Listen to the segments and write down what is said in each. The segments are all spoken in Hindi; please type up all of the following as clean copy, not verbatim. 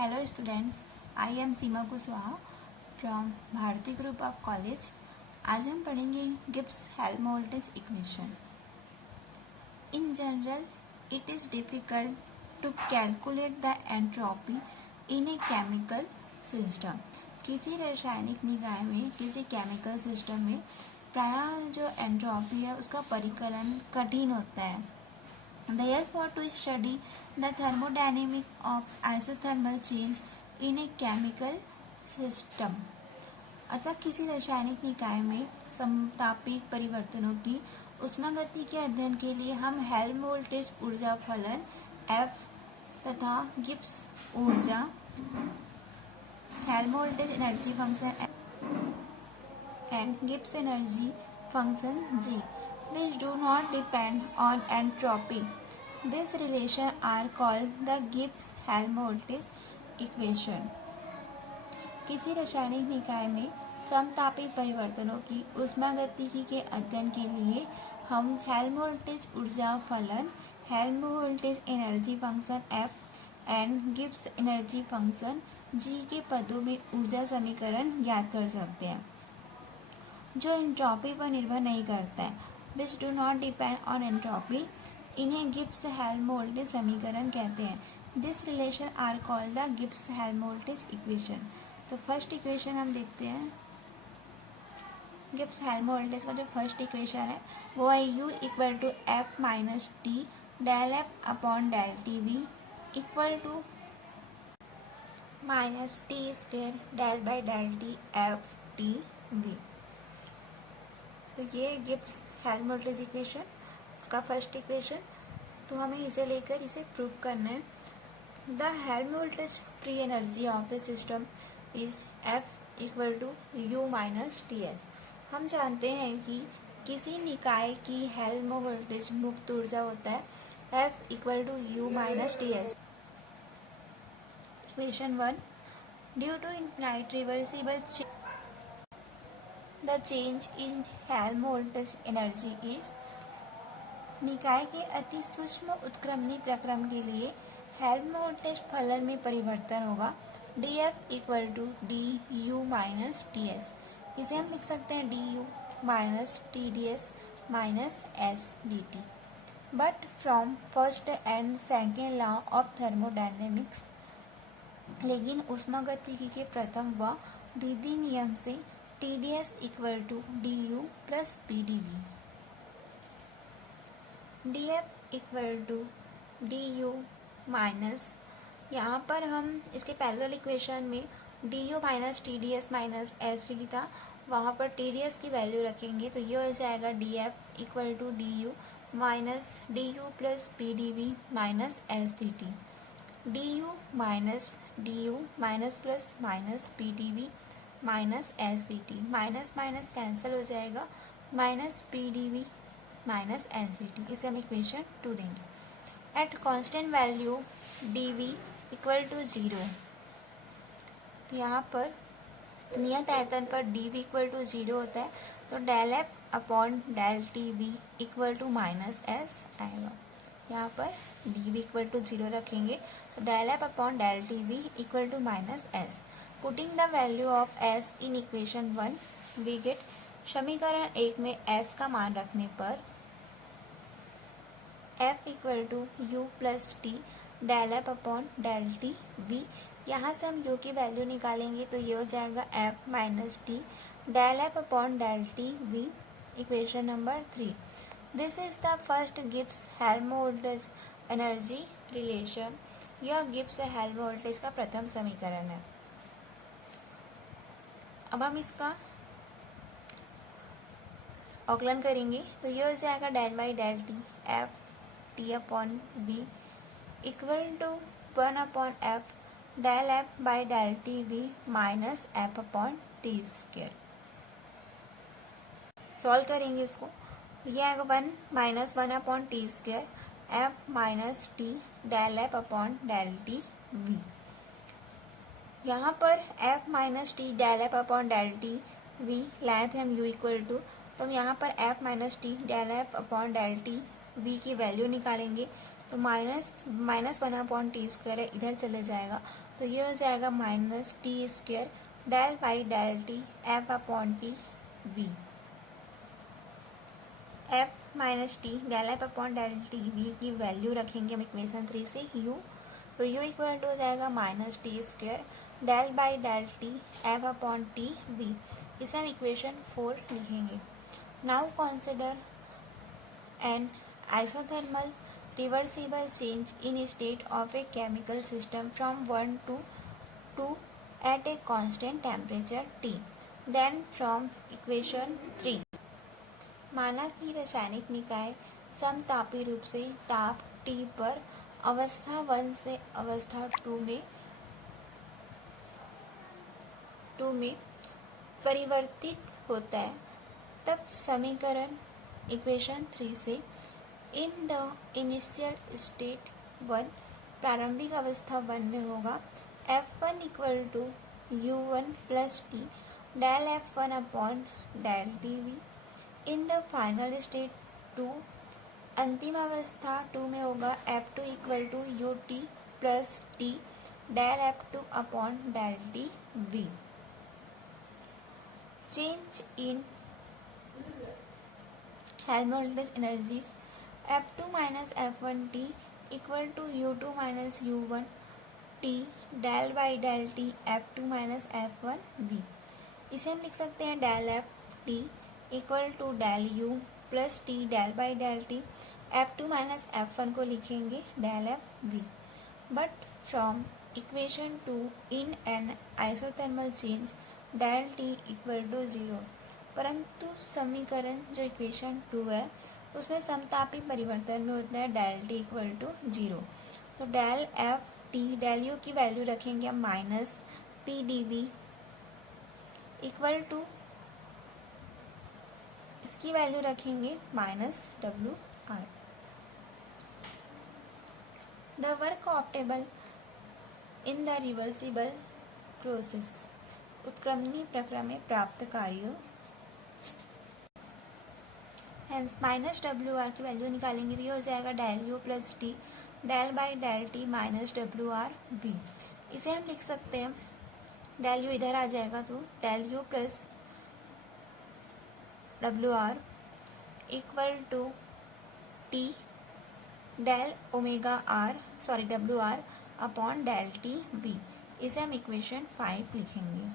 Hello students, I am Seema Kushwaha from Bharti group of college. आज हम पढ़ेंगे Gibbs Helmholtz equation. In general it is difficult to calculate the entropy in a chemical system. किसी रासायनिक निकाय में, किसी केमिकल सिस्टम में प्रायः जो एंट्रोपी है उसका परिकलन कठिन होता है। Therefore, to study the thermodynamic of isothermal change in a chemical system, अतः किसी रासायनिक निकाय में समतापिक परिवर्तनों की ऊष्मागति के अध्ययन के लिए हम हेल्महोल्ट्ज़ ऊर्जा फलन F तथा गिब्स ऊर्जा Helmholtz energy function and Gibbs energy function G which do not depend on entropy. This relation are called the Gibbs-Helmholtz equation. किसी रासायनिक निकाय में समतापी परिवर्तनों की ऊष्मागतिकी के अध्ययन के लिए हम हेल्महोल्ट्ज़ ऊर्जा फलन Helmholtz energy function F and Gibbs energy function G के पदों में ऊर्जा समीकरण ज्ञात कर सकते हैं जो एंट्रोपी पर निर्भर नहीं करता है। which do not depend on entropy, इन्हें गिब्स-हेल्महोल्ट्ज़ समीकरण कहते हैं। This relation are called the Gibbs-Helmholtz equation. तो फर्स्ट इक्वेशन हम देखते हैं। गिब्स-हेल्महोल्ट्ज़ का जो फर्स्ट इक्वेशन है वो है U equal to F minus T del F upon del T V equal to minus T square del by del T F T V. तो ये गिब्स हेल्महोल्ट्ज़ इक्वेशन का फर्स्ट इक्वेशन। तो हमें इसे लेकर इसे प्रूव करना है। The Helmholtz free energy of a system is F equal to U minus T S. हम जानते हैं कि किसी निकाय की हेल्महोल्ट्ज़ मुक्त ऊर्जा होता है F equal to U minus T S. Equation 1 due to infinite reversible The change in Helmholtz energy is निकाय के अति सूक्ष्म उत्क्रमणी प्रक्रम के लिए हेल्महोल्ट्ज़ फलन में परिवर्तन होगा dF equal to D U minus T S. इसे हम लिख सकते हैं D U minus T D S minus S D T. But from first and second law of thermodynamics, लेकिन ऊष्मागतिकी के प्रथम व द्वितीय नियम से T D S equal to D U plus P D V, D F equal to D U minus, यहाँ पर हम इसके पैरेलल इक्वेशन में D U minus T D S minus S D T था, वहाँ पर टी डी एस की वैल्यू रखेंगे तो ये हो जाएगा D F equal to D U minus D U plus P D V minus S D T. D U minus plus minus P D V minus S D T, minus minus cancel हो जाएगा, minus P D V minus S D T. इसे हम इक्वेशन 2 देंगे। At constant value D V equal to 0, तो यहाँ पर नियत आयतन पर डी वी इक्वल टू 0 होता है तो del F upon del T V equal to minus S आएगा। यहाँ पर डी वी इक्वल टू 0 रखेंगे तो del F upon del T V equal to minus S. Putting the value of s in equation 1 we get, समीकरण 1 में s का मान रखने पर f equal to U plus T del F upon del T V. यहाँ से हम u की वैल्यू निकालेंगे तो ये हो जाएगा f minus T del F upon del T V. Equation number 3। This is the first Gibbs Helmholtz energy relation. यह गिब्स हेल्महोल्ट्ज़ का प्रथम समीकरण है। अब हम इसका अवकलन करेंगे तो ये हो जाएगा del by del T F T upon V equal to 1 upon F del F by del T V minus F upon T square. Solve करेंगे इसको, ये आएगा 1 minus 1 upon T square F minus T del F upon del T V. यहाँ पर f minus T del F upon del T V length है हम u इक्वल टू, तो हम यहाँ पर f minus T del F upon del T V की वैल्यू निकालेंगे तो -1/t² है, इधर चले जाएगा, तो ये हो जाएगा -t² del by del t f/t v। f minus T del F upon del T V की वैल्यू रखेंगे हम इक्वेशन 3 से u, तो u इक्वल टू हो जाएगा -t² del by del T F upon T V. इसे हम इक्वेशन 4 लिखेंगे। Now consider an isothermal reversible change in state of a chemical system from 1 to 2 at a constant temperature T। Then from equation 3, माना कि रासायनिक निकाय समतापी रूप से ताप T पर अवस्था 1 से अवस्था 2 में परिवर्तित होता है, तब समीकरण इक्वेशन 3 से इन द इनिशियल स्टेट 1 प्रारंभिक अवस्था 1 में होगा F1 equal to U1 plus T del F1 upon del T V. In the final state 2 अंतिम अवस्था 2 में होगा F2 equal to UT plus T del F2 upon del T V. Change in Helmholtz energies F2 minus F1t equal to U2 minus U1 t del by del T F2 minus F1v। इसे हम लिख सकते हैं del F t equal to del U plus T del by del T F2 minus F1 को लिखेंगे del F v। But from equation 2 in an isothermal change del T equal to 0, परंतु समीकरण जो इक्वेशन 2 है उसमें समतापी परिवर्तन में होता है डेल टी इक्वल टू 0। तो del F T del U की वैल्यू रखेंगे हम minus P D V equal to, इसकी वैल्यू रखेंगे minus W R. The work obtainable in the reversible process, उत्क्रमणीय प्रक्रिया में प्राप्त कार्यों, हेंस माइनस डब्ल्यू आर की वैल्यू निकालेंगे तो ये हो जाएगा del U plus T del by del T minus W R V. इसे हम लिख सकते हैं, डेल यू इधर आ जाएगा तो del U plus W R equal to T del omega R W R upon del T V. इसे हम इक्वेशन 5 लिखेंगे।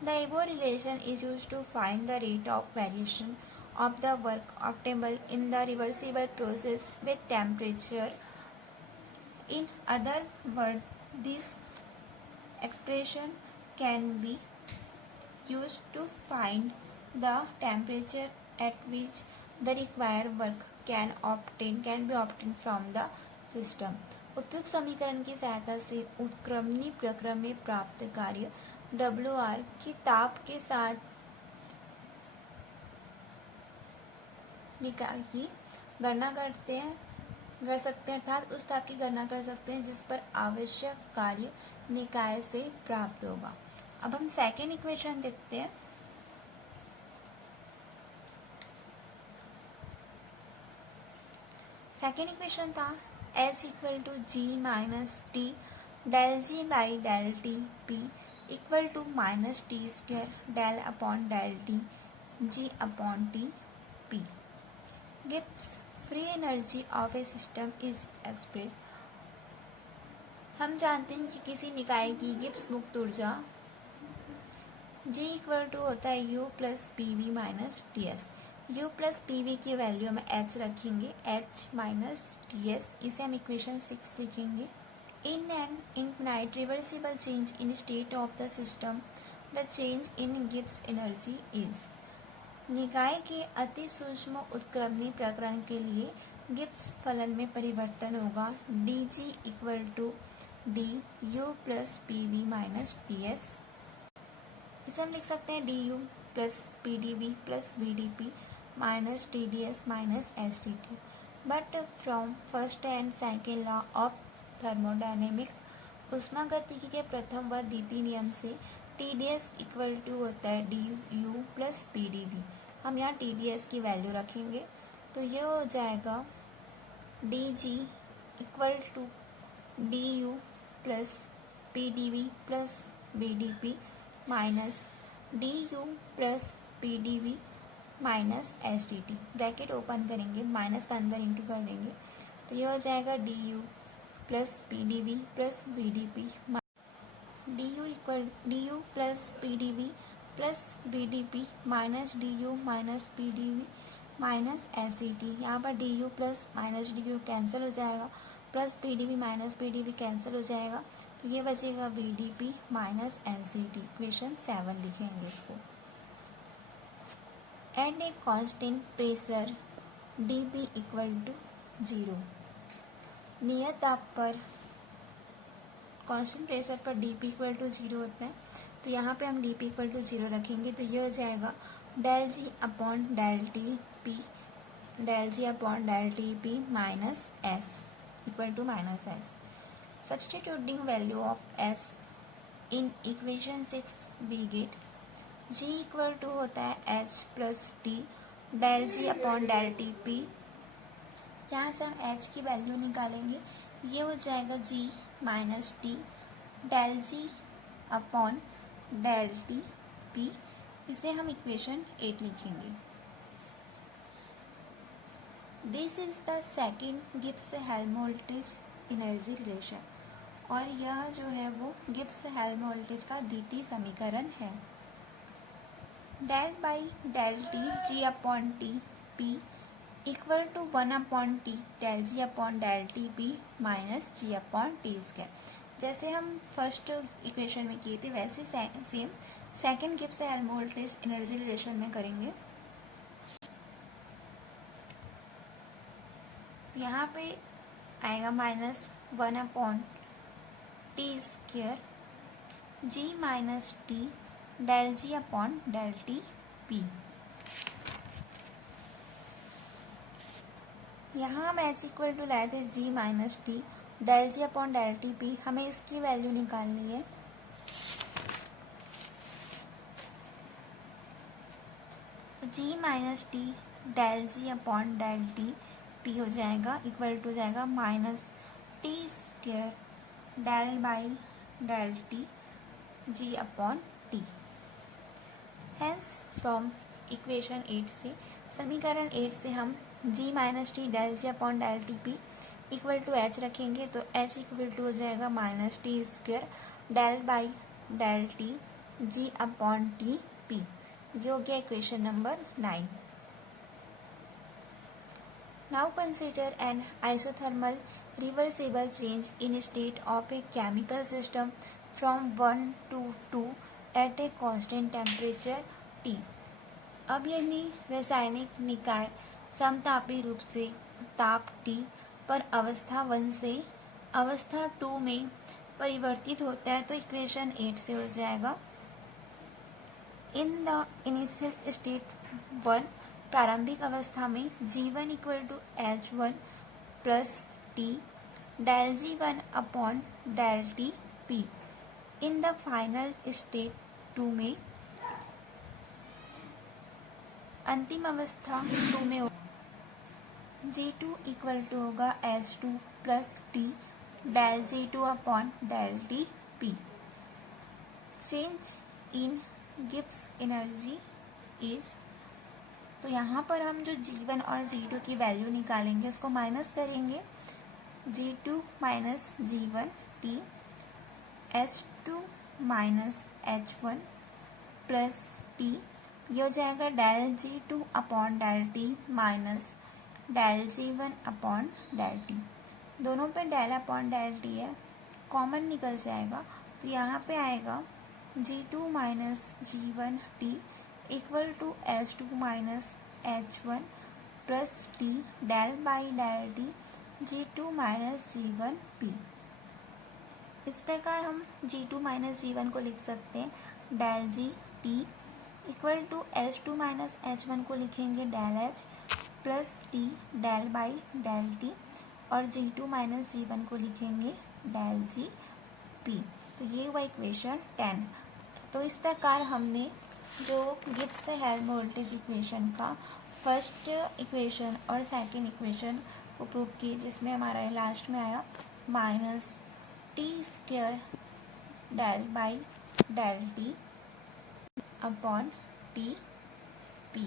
The above relation is used to find the rate of variation of the work obtainable in the reversible process with temperature. In other words, this expression can be used to find the temperature at which the required work can be obtained from the system. उपयुक्त समीकरण की सहायता से उत्क्रमणीय प्रक्रिया में प्राप्त कार्य WR की ताप के साथ निकाय की गणना कर सकते हैं, अर्थात उस ताप की गणना कर सकते हैं जिस पर आवश्यक कार्य निकाय से प्राप्त होगा। अब हम सेकेंड इक्वेशन देखते हैं। सेकेंड इक्वेशन था H equal to G minus T del G by del T P equal to minus T square del upon del T G upon T P. Gibbs free energy of a system is express, हम जानते हैं कि किसी निकाय की गिब्स मुक्त ऊर्जा G इक्वल टू होता है U plus P V minus T S. U plus P we की वैल्यू में H रखेंगे, H माइनस टी एस। इसे हम इक्वेशन 6 लिखेंगे। In an infinite reversible change in state of the system, the change in Gibbs energy is। निकाय के अति सूक्ष्म उत्क्रमणीय प्रकरण के लिए गिब्स फलन में परिवर्तन होगा dg equal to D U plus P V minus T S. इसे हम लिख सकते हैं D U plus P D V plus V D P minus T D S minus S D T. But from first and second law of thermodynamic, ऊष्मागतिकी के प्रथम व द्वितीय नियम से T D S equal to होता है D U plus P D V. हम यहाँ टी डी एस की वैल्यू रखेंगे तो ये हो जाएगा D G equal to D U plus P D V plus B D P minus D U plus P D V minus S D T. Bracket open करेंगे, माइनस का अंदर इंटू कर देंगे, तो ये हो जाएगा D U plus P D V plus B D P D U plus P D V plus B D P minus D U minus P D V minus S D T. यहाँ पर D U plus minus D U cancel हो जाएगा, plus P D V minus P D V cancel हो जाएगा, तो ये बचेगा B D P minus S D T. Equation 7 लिखेंगे इसको। At a constant pressure D P equal to 0। नियत ताप पर कांस्टेंट प्रेशर पर डी पी इक्वल टू 0 होता है, तो यहाँ पे हम डी पी इक्वल टू 0 रखेंगे, तो ये हो जाएगा del G upon del T P minus S equal to minus S. Substituting value of S in equation 6 we get G equal to होता है H plus T del G upon del T P. यहाँ से हम एच की वैल्यू निकालेंगे, ये हो जाएगा जी minus T del G upon del T P. इसे हम इक्वेशन 8 लिखेंगे। This is the second Gibbs Helmholtz energy relation, और यह जो है वो गिब्स हेल्महोल्ट्ज़ का द्वितीय समीकरण है। Del by del T G upon T P equal to 1 upon T del G upon del T P minus G upon T square. जैसे हम फर्स्ट इक्वेशन में किए थे वैसे same second Gibbs Helmholtz energy relation में करेंगे। यहाँ पे आएगा minus 1 upon T square G minus T del G upon del T P. यहाँ हम एच इक्वल टू लाए थे G minus T del G upon del T P, हमें इसकी वैल्यू निकालनी है। G minus T del G upon del T P हो जाएगा इक्वल टू जाएगा minus T square del by del T G upon T. Hence from equation 8 से समीकरण 8 से हम G minus T del G upon del T P equal to H रखेंगे, तो एच इक्वल टू हो जाएगा minus T square del by del T G upon T P. ये हो गया equation number 9। Now consider an isothermal reversible change in state of a chemical system from 1 to 2 at a constant temperature T। अब यदि रासायनिक निकाय समतापी रूप से ताप T पर अवस्था 1 से अवस्था 2 में परिवर्तित होता है, तो इक्वेशन 8 से हो जाएगा इन द इनिशियल स्टेट 1 प्रारंभिक अवस्था में G1 equal to H1 plus T del G1 upon del T P. In the final state 2 में अंतिम अवस्था 2 में G2 इक्वल टू होगा H2 plus T del G2 upon del T P. Change in Gibbs energy is, तो यहाँ पर हम जो G1 और G2 की वैल्यू निकालेंगे उसको माइनस करेंगे। G2 minus G1 T H2 minus H1 plus T, ये हो जाएगा del G2 upon del T minus del G1 upon del T. दोनों पे डेल अपॉन डेल टी है, कॉमन निकल जाएगा, तो यहाँ पे आएगा G2 minus G1 T equal to H2 minus H1 plus T del by del T G2 minus G1 P. इस प्रकार हम G2 माइनस G1 को लिख सकते हैं del G T equal to H2 minus H1 को लिखेंगे del H plus T del by del T, और G2 माइनस G1 को लिखेंगे डेल जी पी। तो ये हुआ इक्वेशन 10। तो इस प्रकार हमने जो गिब्स हेल्महोल्ट्ज़ इक्वेशन का फर्स्ट इक्वेशन और सेकंड इक्वेशन को प्रूव किए, जिसमें हमारा लास्ट में आया minus T square del by del T upon T P.